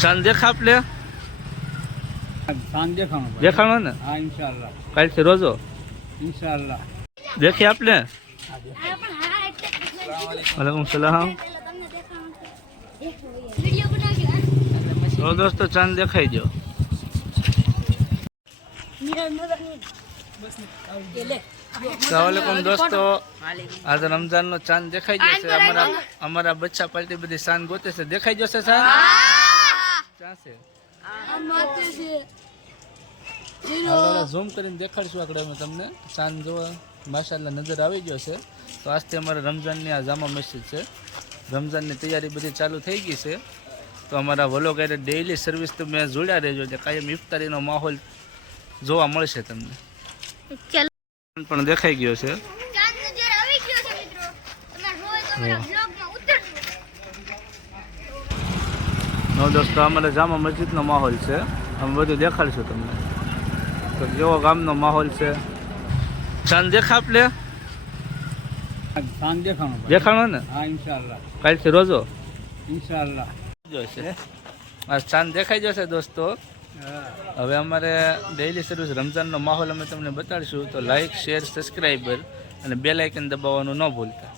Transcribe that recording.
ચાંદ દેખા આપલે चांद देखाणो દેખાણો ને हाँ इंशाल्लाह કાલથી રોજો इंशाल्लाह દેખી આપલે વાલેકુમ સલામ તો દોસ્તો ચાંદ દેખાઈ ગયો સલામુઅલૈકુમ દોસ્તો આજે રમજાન નો ચાંદ દેખાઈ ગયો છે અમારા બચ્ચા પાર્ટી બધી ચાંદ ગોતે છે દેખાઈ જશે ચાંદ ક્યાં છે ઝૂમ કરીને દેખાડશું આગળ અમે તમને ચાંદ જોવા માશાલ્લાહ નજર આવી ગયો છે તો આજથી અમારે રમઝાનની આ જામા મસ્જિદ છે રમઝાનની તૈયારી બધી ચાલુ થઈ ગઈ છે તો અમારા વલોગ એટલે ડેઈલી સર્વિસ તમે જોડ્યા રહેજો એટલે કાયમ ઇફતારીનો માહોલ જોવા મળશે તમને પણ દેખાઈ ગયો છે નો દોસ્તો અમારે જામા મસ્જિદનો માહોલ છે અમે બધું દેખાડશું તમને તો કેવો ગામનો માહોલ છે ચાંદ દેખા આપલે चांद देखाणो દેખાણો ને हाँ इंशाल्लाह કાલથી રોજો इंशाल्लाह જોશે આ ચાંદ દેખાઈ જશે દોસ્તો હવે અમારે ડેઈલી સર્વિસ રમઝાનનો માહોલ અમે તમને બતાડીશું તો લાઈક શેર સબસ્ક્રાઈબર અને બેલ આઇકન દબાવવાનું ન ભૂલતા